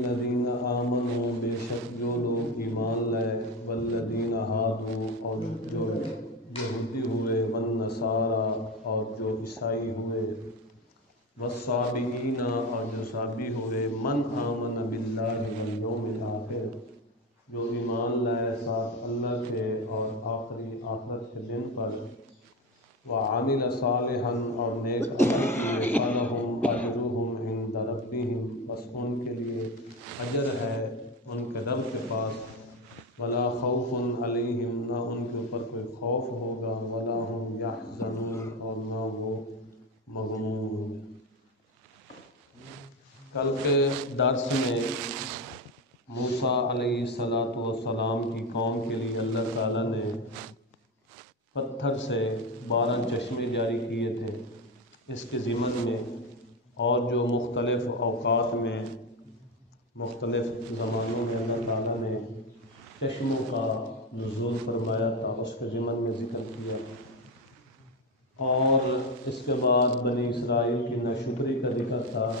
الذین آمنوا بے شک جو لوگ ایمان لائے، والذین ہادوا اور جو یہودی ہوئے، والنصارى اور جو عیسائی ہوئے، والصابئین اور جو صابی ہوئے، من آمن باللہ والیوم الآخر جو ایمان لائے ساتھ اللہ کے اور آخرت کے دن پر، وعمل صالحا اور نیک عمل کیے، فلہم اجرہم عند ربہم بس ان کے لیے اجر ہے ان کے رب کے پاس، ولا خوف علیہم نہ ان کے اوپر کوئی خوف ہوگا، ولا ہم یحزنون اور نہ وہ مغموم ہوں گے۔ کل کے درس میں موسیٰ علیہ السلام کی قوم کے لیے اللہ تعالیٰ نے پتھر سے 12 چشمے جاری کیے تھے، اس کے ضمن میں اور جو مختلف اوقات میں مختلف زمانوں میں اللہ تعالیٰ نے چشموں کا نزول فرمایا تھا، اس کے ضمن میں ذکر کیا، اور اس کے بعد بنی اسرائیل کی ناشکری کا ذکر تھا،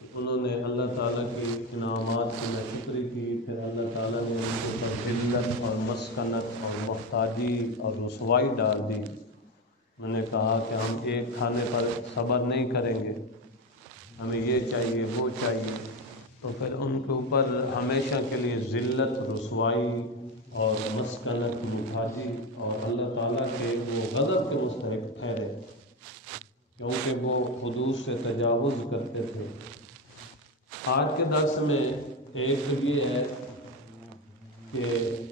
انہوں نے اللہ تعالیٰ کی انعامات کی ناشکری کی، پھر اللہ تعالیٰ نے ان کے اوپر ذلت اور مسکنت اور محتاجی اور رسوائی ڈال دی۔ انہوں نے کہا کہ ہم ایک کھانے پر صبر نہیں کریں گے، ہمیں یہ چاہیے وہ چاہیے، تو پھر ان کے اوپر ہمیشہ کے لیے ذلت، رسوائی اور مسکنت، محتاجی اور اللہ تعالیٰ کے وہ غضب کے مستحق ٹھہرے، کیونکہ وہ حدود سے تجاوز کرتے تھے۔ آج کے درس میں ایک یہ ہے کہ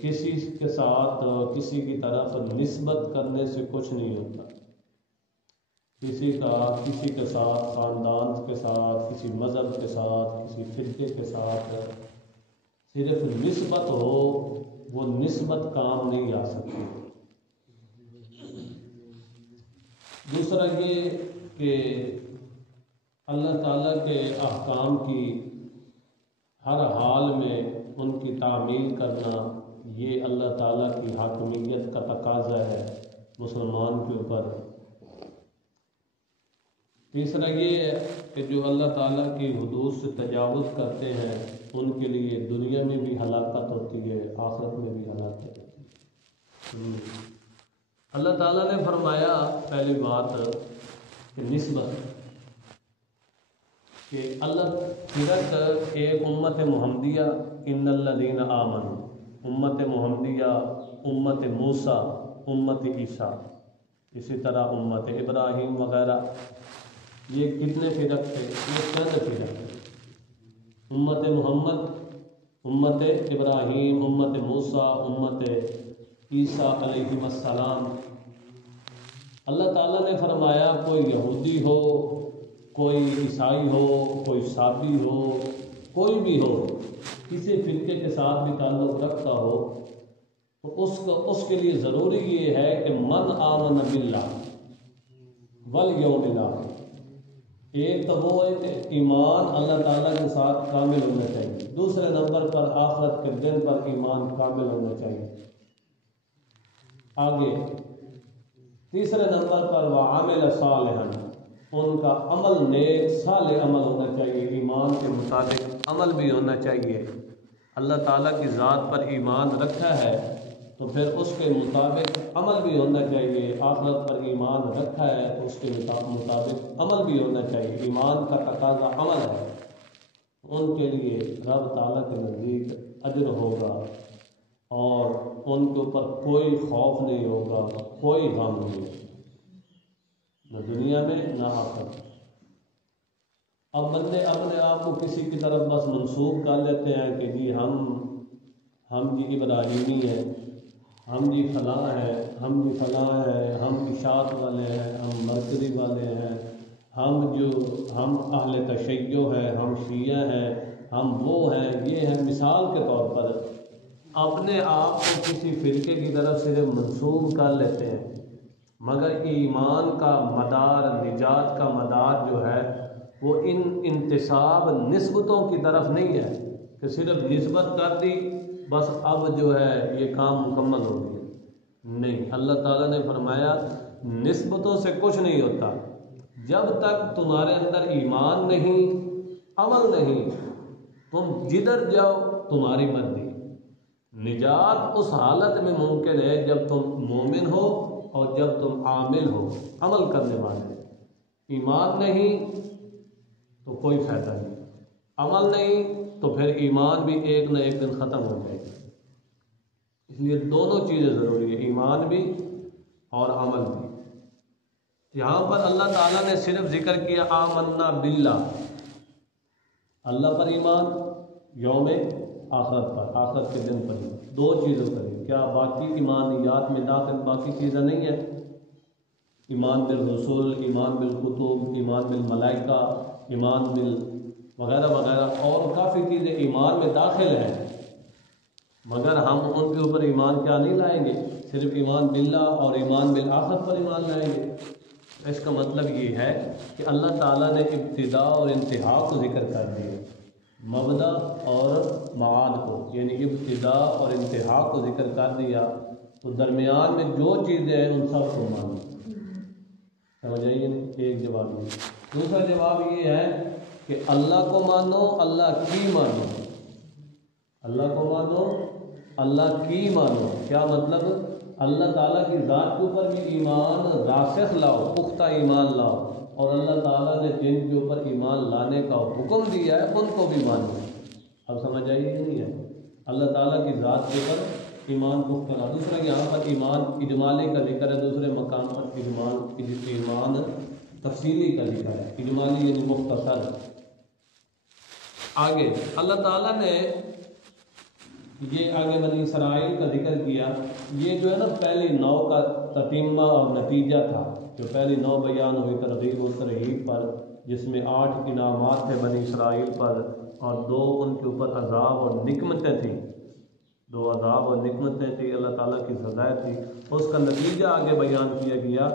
کسی کے ساتھ کسی کی طرف نسبت کرنے سے کچھ نہیں ہوتا، کسی کے ساتھ، خاندان کے ساتھ، کسی مذہب کے ساتھ، کسی فرقے کے ساتھ صرف نسبت ہو، وہ نسبت کام نہیں آ سکتی۔ دوسرا یہ کہ اللہ تعالیٰ کے احکام کی ہر حال میں ان کی تعمیل کرنا، یہ اللہ تعالیٰ کی حاکمیت کا تقاضا ہے مسلمان کے اوپر۔ تیسرا یہ ہے کہ جو اللہ تعالیٰ کی حدود سے تجاوز کرتے ہیں ان کے لیے دنیا میں بھی ہلاکت ہوتی ہے، آخرت میں بھی ہلاکت ہوتی ہے۔ اللہ تعالیٰ نے فرمایا پہلی بات کہ نسبت، کہ اللہ فرق ایک امت محمدیہ، ان الذین آمنوا، امت محمدیہ، امت موسیٰ، امت عیسیٰ، اسی طرح امت ابراہیم وغیرہ، یہ کتنے فرق تھے؟ یہ چند فرق تھے۔ امت محمد، امت ابراہیم، امت موسیٰ، امت عیسیٰ علیہ السلام۔ اللہ تعالیٰ نے فرمایا کوئی یہودی ہو، کوئی عیسائی ہو، کوئی صابی ہو، کوئی بھی ہو، کسی فرقے کے ساتھ بھی تعلق رکھتا ہو، تو اس کے لیے ضروری یہ ہے کہ من آمن باللہ والیوم الآخر۔ ایک تو وہ ہے کہ ایمان اللہ تعالیٰ کے ساتھ کامل ہونا چاہیے، دوسرے نمبر پر آخرت کے دن پر ایمان کامل ہونا چاہیے۔ آگے تیسرے نمبر پر وعمل صالحا، ان کا عمل نیک صالح عمل ہونا چاہیے، ایمان کے مطابق عمل بھی ہونا چاہیے۔ اللہ تعالیٰ کی ذات پر ایمان رکھا ہے تو پھر اس کے مطابق عمل بھی ہونا چاہیے، آخرت پر ایمان رکھا ہے تو اس کے مطابق عمل بھی ہونا چاہیے، ایمان کا تقاضا عمل ہے۔ ان کے لیے رب تعالیٰ کے نزدیک اجر ہوگا اور ان کے اوپر کوئی خوف نہیں ہوگا، کوئی غم نہیں ہوگا، نہ دنیا میں نہ آخرت۔ اب بندے اپنے آپ کو کسی کی طرف بس منسوب کر لیتے ہیں کہ جی ہم جی ابراہیمی ہیں، ہم جی فلاں ہیں، ہم جی فلاں ہیں، ہم اشاعت والے ہیں، ہم مرکزی والے ہیں، ہم اہل تشیع ہیں، ہم شیعہ ہیں، ہم وہ ہیں، یہ ہیں۔ مثال کے طور پر اپنے آپ کو کسی فرقے کی طرف صرف منسوب کر لیتے ہیں، مگر ایمان کا مدار، نجات کا مدار جو ہے وہ ان انتساب نسبتوں کی طرف نہیں ہے کہ صرف نسبت کر دی بس اب جو ہے یہ کام مکمل ہو گیا۔ نہیں، اللہ تعالیٰ نے فرمایا نسبتوں سے کچھ نہیں ہوتا، جب تک تمہارے اندر ایمان نہیں، عمل نہیں، تم جدھر جاؤ تمہاری مرضی۔ نجات اس حالت میں ممکن ہے جب تم مومن ہو اور جب تم عامل ہو، عمل کرنے والے۔ ایمان نہیں تو کوئی فائدہ نہیں، عمل نہیں تو پھر ایمان بھی ایک نہ ایک دن ختم ہو جائے گا۔ اس لیے دونوں چیزیں ضروری ہے، ایمان بھی اور عمل بھی۔ یہاں پر اللہ تعالیٰ نے صرف ذکر کیا آمنا باللہ، اللہ پر ایمان، یوم آخرت پر، آخرت کے دن پر ایمان، دو چیزوں پر ہی۔ کیا باقی ایمانیات میں داخل باقی چیزیں نہیں ہیں؟ ایمان بالرسول، ایمان بالکتب، ایمان بالملائکہ، ایمان بال وغیرہ وغیرہ، اور کافی چیزیں ایمان میں داخل ہیں، مگر ہم ان کے اوپر ایمان کیا نہیں لائیں گے، صرف ایمان باللہ اور ایمان بالآخرت پر ایمان لائیں گے۔ اس کا مطلب یہ ہے کہ اللہ تعالیٰ نے ابتدا اور انتہا کو ذکر کر دیا، مبدا اور معاد کو، یعنی ابتدا اور انتہا کو ذکر کر دیا، تو درمیان میں جو چیزیں ہیں ان سب کو مانو۔ سمجھ آئیے؟ ایک جواب یہ۔ دوسرا جواب یہ ہے کہ اللہ کو مانو، اللہ کی مانو، اللہ کو مانو، اللہ کی مانو۔ کیا مطلب؟ اللہ تعالیٰ کی ذات کے اوپر بھی ایمان راسخ لاؤ، پختہ ایمان لاؤ، اور اللہ تعالیٰ نے جن کے اوپر ایمان لانے کا حکم دیا ہے ان کو بھی مانو۔ اب سمجھ آئیے نہیں ہے؟ اللہ تعالیٰ کی ذات کے اوپر ایمان پختہ لاؤ۔ دوسرا یہاں پر ایمان اجمالی کا ذکر ہے، دوسرے مقام پر ایمان تفصیلی کا ذکر ہے، اجمالی یعنی مختصر۔ آگے اللہ تعالیٰ نے یہ آگے بنی اسرائیل کا ذکر کیا، یہ جو ہے نا پہلی نو کا تتمہ اور نتیجہ تھا، جو پہلی نو بیان ہوئی ترغیب و ترہیب پر، جس میں 8 انعامات تھے بنی اسرائیل پر اور 2 ان کے اوپر عذاب اور نکمتیں تھیں، 2 عذاب اور نکمتیں تھیں، اللہ تعالیٰ کی سزائیں تھی۔ اس کا نتیجہ آگے بیان کیا گیا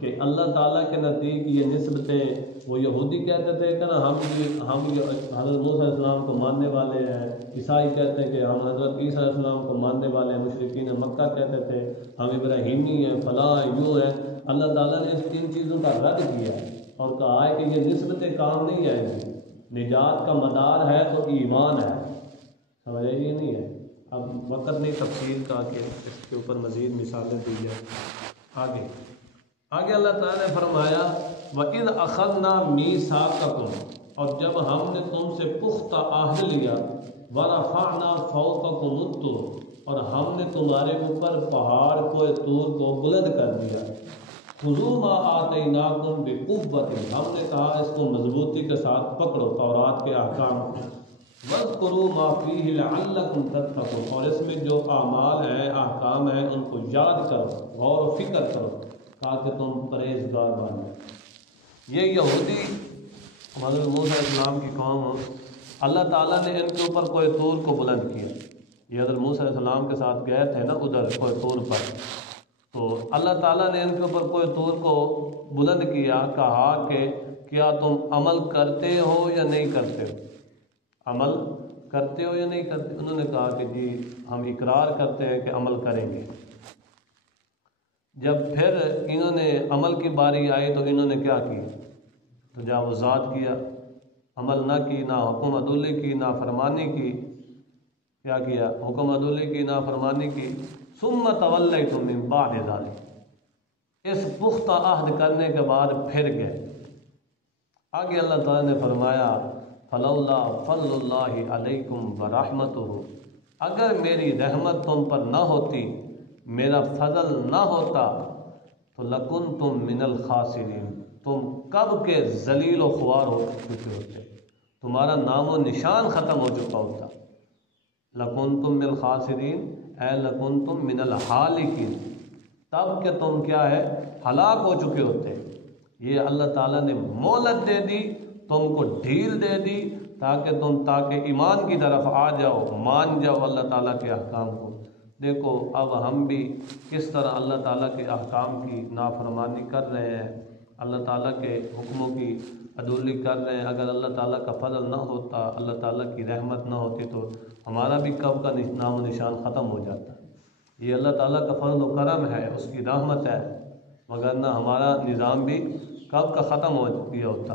کہ اللہ تعالیٰ کے نزدیک یہ نسبتیں، وہ یہودی کہتے تھے کہ نا ہم حضرت موسیٰ علیہ السلام کو ماننے والے ہیں، عیسائی کہتے ہیں کہ ہم حضرت عیسیٰ علیہ السلام کو ماننے والے ہیں، مشرکین مکہ کہتے تھے ہم ابراہیمی ہیں، فلاں ہیں، یوں ہیں۔ اللہ تعالیٰ نے اس 3 چیزوں کا رد کیا اور کہا ہے کہ یہ نسبتیں کام نہیں آئیں گی، نجات کا مدار ہے تو ایمان ہے۔ سمجھ یہ نہیں ہے؟ اب وقت نہیں تفصیل کا کہ اس کے اوپر مزید مثالیں دی جائیں۔ آگے اللہ تعالیٰ نے فرمایا وَإِذْ أَخَذْنَا مِيثَاقَكُمْ، اور جب ہم نے تم سے پختہ عہد لیا، وَرَفَعْنَا فَوْقَكُمُ الطُّورَ، اور ہم نے تمہارے اوپر پہاڑ کوہ طور کو بلند کر دیا، خُذُوا مَا آتَيْنَاكُمْ بِقُوَّةٍ، ہم نے کہا اس کو مضبوطی کے ساتھ پکڑو، تورات کے احکام کو، وَاذْكُرُوا مَا فِيهِ لَعَلَّكُمْ تَتَّقُونَ، اور اس میں جو اعمال ہیں، احکام ہیں، ان کو یاد کرو، غور و فکر کرو تاکہ تم پرہیزگار بنو۔ یہ یہودی حضرت موسیٰ علیہ السلام کی قوم، اللہ تعالیٰ نے ان کے اوپر کوہ طور کو بلند کیا۔ یہ حضرت موسیٰ علیہ السلام کے ساتھ گئے تھے نا ادھر کوہ طور پر، تو اللہ تعالیٰ نے ان کے اوپر کوہ طور کو بلند کیا، کہا کہ کیا تم عمل کرتے ہو یا نہیں کرتے ہو، عمل کرتے ہو یا نہیں کرتے؟ انہوں نے کہا کہ جی ہم اقرار کرتے ہیں کہ عمل کریں گے۔ جب پھر انہوں نے عمل کی باری آئی تو انہوں نے کیا کی؟ تجاوزات کیا، عمل نہ کی، نہ حکم عدولی کی، نہ فرمانی کی۔ کیا کیا؟ حکم عدولی کی، نہ فرمانی کی۔ ثم تولیتم من بعد ذلک، اس پختہ عہد کرنے کے بعد پھر گئے۔ آگے اللہ تعالیٰ نے فرمایا فلولا فضل اللہ علیکم ورحمتہ، اگر میری رحمت تم پر نہ ہوتی، میرا فضل نہ ہوتا، تو لکنتم من الخاسرین، تم کب کے ذلیل و خوار ہو چکے ہوتے، تمہارا نام و نشان ختم ہو چکا ہوتا۔ لکنتم من الخاسرین اے لکنتم من الحالکین، تب کہ تم کیا ہے؟ ہلاک ہو چکے ہوتے۔ یہ اللہ تعالیٰ نے مہلت دے دی، تم کو ڈھیل دے دی تاکہ ایمان کی طرف آ جاؤ، مان جاؤ اللہ تعالیٰ کے احکام کو۔ دیکھو اب ہم بھی کس طرح اللہ تعالیٰ کے احکام کی نافرمانی کر رہے ہیں، اللہ تعالیٰ کے حکموں کی عدولی کر رہے ہیں۔ اگر اللہ تعالیٰ کا فضل نہ ہوتا، اللہ تعالیٰ کی رحمت نہ ہوتی، تو ہمارا بھی کب کا نام و نشان ختم ہو جاتا۔ یہ اللہ تعالیٰ کا فضل و کرم ہے، اس کی رحمت ہے، مگر نہ ہمارا نظام بھی کب کا ختم ہو گیا ہوتا۔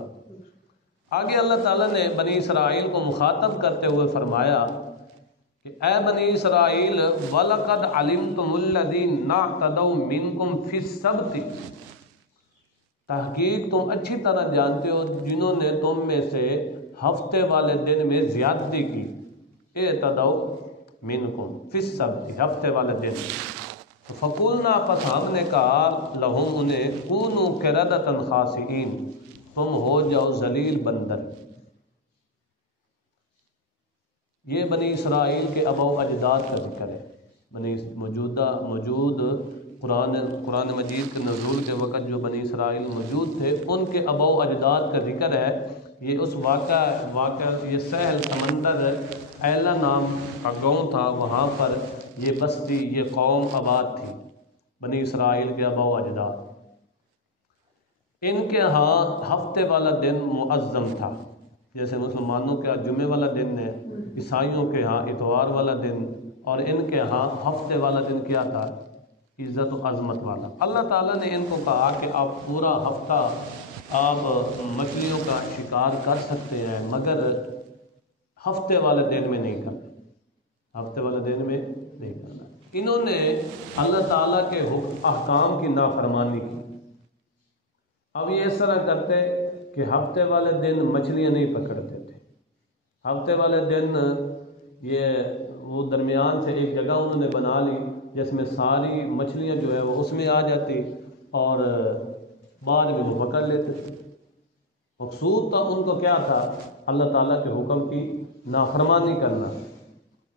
آگے اللہ تعالیٰ نے بنی اسرائیل کو مخاطب کرتے ہوئے فرمایا کہ اے بنی اسرائیل وَلَقَدْ عَلِمْتُمُ الَّذِينَ اعْتَدَوْا مِنْكُمْ فِي السَّبْتِ، تحقیق تم اچھی طرح جانتے ہو جنہوں نے تم میں سے ہفتے والے دن میں زیادتی کی. اعتدوا منکم فی السبت، ہفتے والے دن. فقولنا، پس ہم نے کہا لہم انہیں، کونوا قردۃ خاسئین، تم ہو جاؤ ذلیل بندر. یہ بنی اسرائیل کے آباء و اجداد کا ذکر ہے. موجود قرآن مجید کے نزول کے وقت جو بنی اسرائیل موجود تھے ان کے آباء و اجداد کا ذکر ہے. یہ اس واقعہ یہ سہل سمندر ایلا نام کا گاؤں تھا، وہاں پر یہ بستی یہ قوم آباد تھی، بنی اسرائیل کے آباء و اجداد. ان کے ہاں ہفتے والا دن معظم تھا، جیسے مسلمانوں کے ہاں جمعے والا دن ہے، عیسائیوں کے ہاں اتوار والا دن، اور ان کے ہاں ہفتے والا دن کیا تھا؟ عزت و عظمت والا. اللہ تعالیٰ نے ان کو کہا کہ آپ پورا ہفتہ آپ مچھلیوں کا شکار کر سکتے ہیں، مگر ہفتے والے دن میں نہیں کرنا، ہفتے والے دن میں نہیں کرنا. انہوں نے اللہ تعالیٰ کے احکام کی نافرمانی کی. اب یہ اس طرح کرتے کہ ہفتے والے دن مچھلیاں نہیں پکڑتے تھے. ہفتے والے دن وہ درمیان سے ایک جگہ انہوں نے بنا لی جس میں ساری مچھلیاں جو ہے وہ اس میں آ جاتی اور بعد میں وہ پکڑ لیتے تھے. مقصود تھا ان کو کیا تھا؟ اللہ تعالیٰ کے حکم کی نافرمانی کرنا.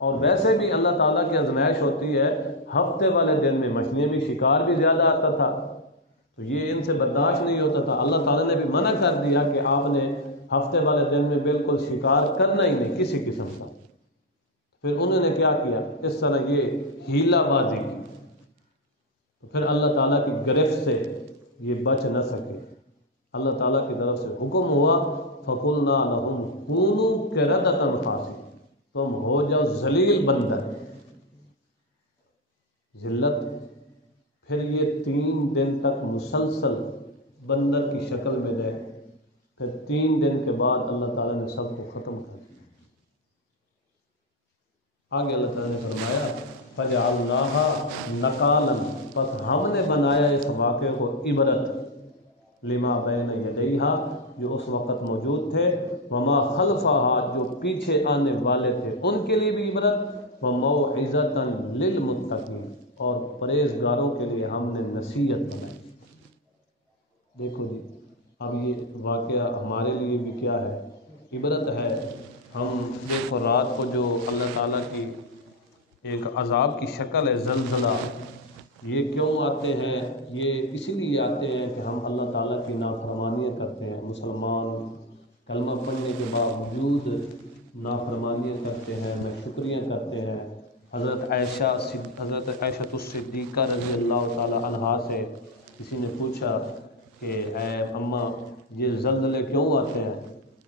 اور ویسے بھی اللہ تعالیٰ کی آزمائش ہوتی ہے، ہفتے والے دن میں مچھلیاں بھی شکار بھی زیادہ آتا تھا، تو یہ ان سے برداشت نہیں ہوتا تھا. اللہ تعالیٰ نے بھی منع کر دیا کہ آپ نے ہفتے والے دن میں بالکل شکار کرنا ہی نہیں کسی قسم کا. پھر انہوں نے کیا کیا؟ اس طرح یہ ہیلا بازی کی، تو پھر اللہ تعالیٰ کی گرفت سے یہ بچ نہ سکے. اللہ تعالیٰ کی طرف سے حکم ہوا فَقُلْنَا لَهُمْ كُونُوا قِرَدَةً خَاسِئِينَ، تم ہو جاؤ ذلیل بندر. ذلت. پھر یہ 3 دن تک مسلسل بندر کی شکل میں رہے. پھر 3 دن کے بعد اللہ تعالیٰ نے سب کو ختم کر دیا. آگے اللہ تعالیٰ نے فرمایا فَجَعَلْنَاهَا نَكَالًا، پس ہم نے بنایا اس واقعے کو عبرت، لما بین یدیہا، جو اس وقت موجود تھے، وما خلفہا، جو پیچھے آنے والے تھے ان کے لیے بھی عبرت، وموعظۃ للمتقین، اور پرہیزگاروں کے لیے ہم نے نصیحت بنائی. دیکھو جی، اب یہ واقعہ ہمارے لیے بھی کیا ہے؟ عبرت ہے. ہم دیکھو رات کو جو اللہ تعالیٰ کی ایک عذاب کی شکل ہے زلزلہ، یہ کیوں آتے ہیں؟ یہ اسی لیے آتے ہیں کہ ہم اللہ تعالیٰ کی نافرمانیاں کرتے ہیں. مسلمان کلمہ پڑھنے کے باوجود نافرمانیاں کرتے ہیں، ناشکریاں کرتے ہیں. حضرت عائشہ الصدیقہ رضی اللہ تعالیٰ عنہا سے کسی نے پوچھا کہ اے اماں یہ زلزلے کیوں آتے ہیں؟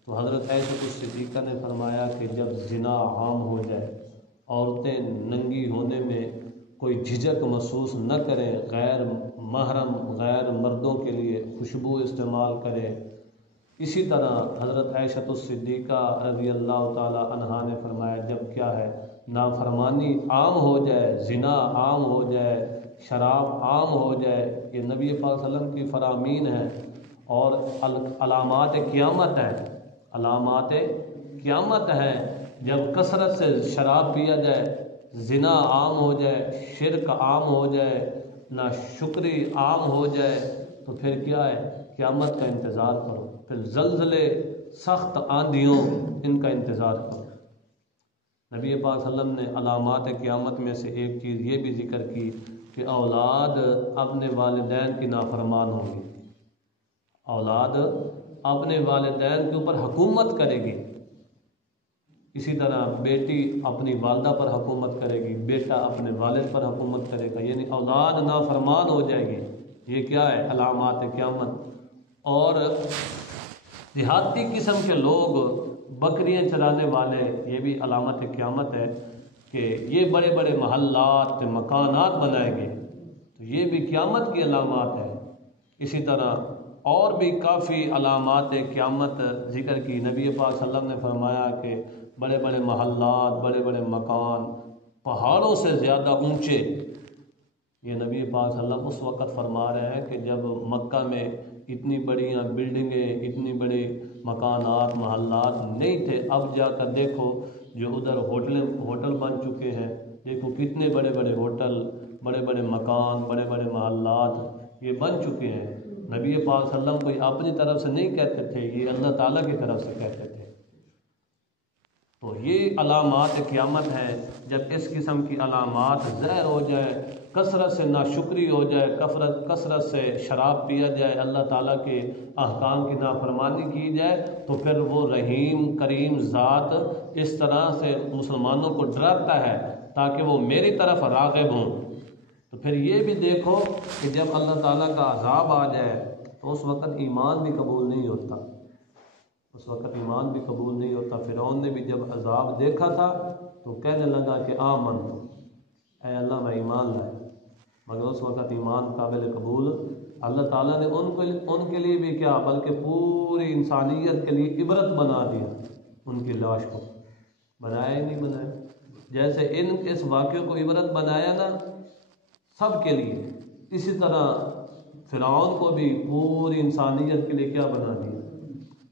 تو حضرت عائشہ الصدیقہ نے فرمایا کہ جب زنا عام ہو جائے، عورتیں ننگی ہونے میں کوئی جھجک محسوس نہ کریں، غیر محرم غیر مردوں کے لیے خوشبو استعمال کریں. اسی طرح حضرت عائشہ الصدیقہ رضی اللہ تعالیٰ عنہا نے فرمایا جب کیا ہے نافرمانی عام ہو جائے، زنا عام ہو جائے، شراب عام ہو جائے، یہ نبی پاک صلی اللہ علیہ وسلم کی فرامین ہے اور علامات قیامت ہے. علامات قیامت ہے جب کثرت سے شراب پیا جائے، زنا عام ہو جائے، شرک عام ہو جائے، ناشکری عام ہو جائے، تو پھر کیا ہے؟ قیامت کا انتظار کرو. پھر زلزلے، سخت آندھیوں، ان کا انتظار کرو. نبی پاک صلی اللہ علیہ وسلم نے علامات قیامت میں سے ایک چیز یہ بھی ذکر کی کہ اولاد اپنے والدین کی نافرمان ہوگی، اولاد اپنے والدین کے اوپر حکومت کرے گی. اسی طرح بیٹی اپنی والدہ پر حکومت کرے گی، بیٹا اپنے والد پر حکومت کرے گا، یعنی اولاد نافرمان ہو جائے گی. یہ کیا ہے؟ علامات قیامت. اور دیہاتی قسم کے لوگ، بکریاں چرانے والے، یہ بھی علامت قیامت ہے کہ یہ بڑے بڑے محلات مکانات بنائیں گے، تو یہ بھی قیامت کی علامات ہے. اسی طرح اور بھی کافی علامات قیامت ذکر کی۔ نبی پاک صلی اللہ علیہ وسلم نے فرمایا کہ بڑے بڑے محلات، بڑے بڑے مکان پہاڑوں سے زیادہ اونچے، یہ نبی پاک صلی اللہ علیہ وسلم اس وقت فرما رہے ہیں کہ جب مکہ میں اتنی بڑی بلڈنگیں، اتنی بڑی مکانات، محلات نہیں تھے۔ اب جا کر دیکھو جو ادھر ہوٹل بن چکے ہیں، دیکھو کتنے بڑے بڑے ہوٹل، بڑے بڑے مکان، بڑے بڑے محلات یہ بن چکے ہیں۔ نبی پاک صلی اللہ علیہ وسلم کوئی اپنی طرف سے نہیں کہتے تھے، یہ اللہ تعالیٰ کی طرف سے کہتے تھے۔ تو یہ علامات قیامت ہیں۔ جب اس قسم کی علامات ظاہر ہو جائے، کثرت سے ناشکری ہو جائے، کثرت سے شراب پیا جائے، اللہ تعالیٰ کے احکام کی نافرمانی کی جائے، تو پھر وہ رحیم کریم ذات اس طرح سے مسلمانوں کو ڈراتا ہے تاکہ وہ میری طرف راغب ہوں۔ تو پھر یہ بھی دیکھو کہ جب اللہ تعالیٰ کا عذاب آ جائے تو اس وقت ایمان بھی قبول نہیں ہوتا، اس وقت ایمان بھی قبول نہیں ہوتا۔ فرعون نے بھی جب عذاب دیکھا تھا تو کہنے لگا کہ آمنت، اے اللہ میں ایمان لائے، مگر اس وقت ایمان قابل قبول اللہ تعالیٰ نے ان کے لیے بھی کیا بلکہ پوری انسانیت کے لیے عبرت بنا دیا۔ ان کی لاش کو بنایا ہی نہیں بنایا، جیسے اس واقعے کو عبرت بنایا نا سب کے لیے، اسی طرح فرعون کو بھی پوری انسانیت کے لیے کیا بنا دیا،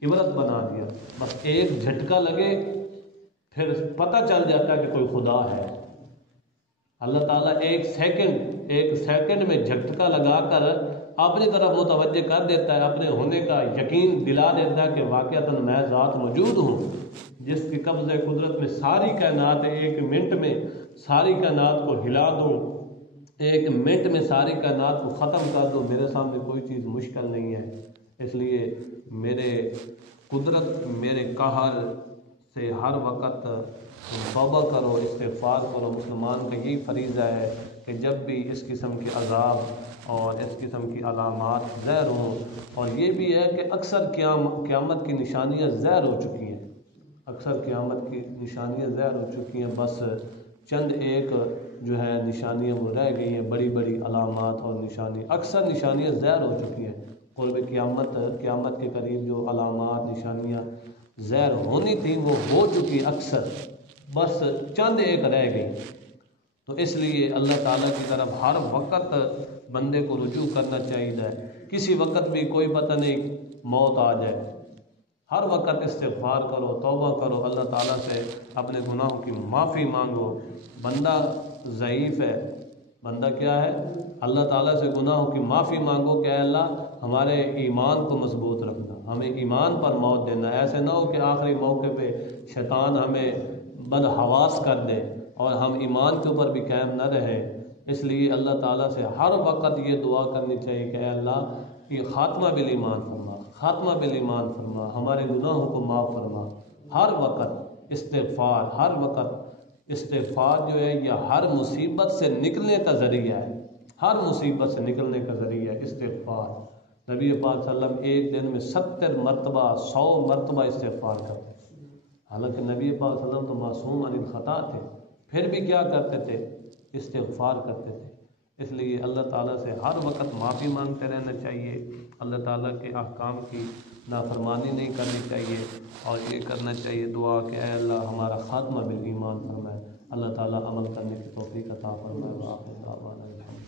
عبرت بنا دیا۔ بس ایک جھٹکا لگے پھر پتہ چل جاتا ہے کہ کوئی خدا ہے۔ اللہ تعالیٰ ایک سیکنڈ میں جھٹکا لگا کر اپنی طرف متوجہ کر دیتا ہے، اپنے ہونے کا یقین دلا دیتا ہے کہ واقعتاً میں ذات موجود ہوں، جس کے قبضہ قدرت میں ساری کائنات ہے۔ ایک منٹ میں ساری کائنات کو ہلا دوں، ایک منٹ میں ساری کائنات کو ختم کر دو، میرے سامنے کوئی چیز مشکل نہیں ہے۔ اس لیے میرے قدرت، میرے قہر سے ہر وقت توبہ کرو، استغفار کرو۔ مسلمان کا یہی فریضہ ہے کہ جب بھی اس قسم کے عذاب اور اس قسم کی علامات ظاہر ہوں، اور یہ بھی ہے کہ اکثر قیامت کی نشانیاں ظاہر ہو چکی ہیں، اکثر قیامت کی نشانیاں ظاہر ہو چکی ہیں، بس چند ایک جو ہے نشانیاں وہ رہ گئی ہیں، بڑی بڑی علامات اور نشانی، اکثر نشانیاں ظاہر ہو چکی ہیں۔ قرب قیامت کے قریب جو علامات نشانیاں ظاہر ہونی تھیں وہ ہو چکی اکثر، بس چند ایک رہ گئی۔ تو اس لیے اللہ تعالیٰ کی طرف ہر وقت بندے کو رجوع کرنا چاہیے۔ کسی وقت بھی کوئی پتہ نہیں موت آ جائے، ہر وقت استغفار کرو، توبہ کرو، اللہ تعالیٰ سے اپنے گناہوں کی معافی مانگو۔ بندہ ضعیف ہے، بندہ کیا ہے، اللہ تعالیٰ سے گناہوں کی معافی مانگو کہ اے اللہ ہمارے ایمان کو مضبوط رکھنا، ہمیں ایمان پر موت دینا۔ ایسے نہ ہو کہ آخری موقع پہ شیطان ہمیں بدحواس کر دے اور ہم ایمان کے اوپر بھی قائم نہ رہے۔ اس لیے اللہ تعالیٰ سے ہر وقت یہ دعا کرنی چاہیے کہ اے اللہ یہ خاتمہ بالایمان فرما، خاتمہ بالایمان فرما، ہمارے گناہوں کو معاف فرما۔ ہر وقت استغفار، ہر وقت استغفار جو ہے یہ ہر مصیبت سے نکلنے کا ذریعہ ہے، ہر مصیبت سے نکلنے کا ذریعہ ہے استغفار۔ نبی پاک صلی اللہ علیہ وسلم ایک دن میں 70 مرتبہ 100 مرتبہ استغفار کرتے تھے، حالانکہ نبی پاک صلی اللہ علیہ وسلم تو معصوم عن الخطا تھے، پھر بھی کیا کرتے تھے، استغفار کرتے تھے۔ اس لیے اللہ تعالیٰ سے ہر وقت معافی مانگتے رہنا چاہیے، اللہ تعالیٰ کے احکام کی نافرمانی نہیں کرنی چاہیے، اور یہ کرنا چاہیے دعا کہ اے اللہ ہمارا خاتمہ بالایمان فرمائے، اللہ تعالیٰ عمل کرنے کی توفیق عطا فرمائے۔ وآخر دعوانا الحمد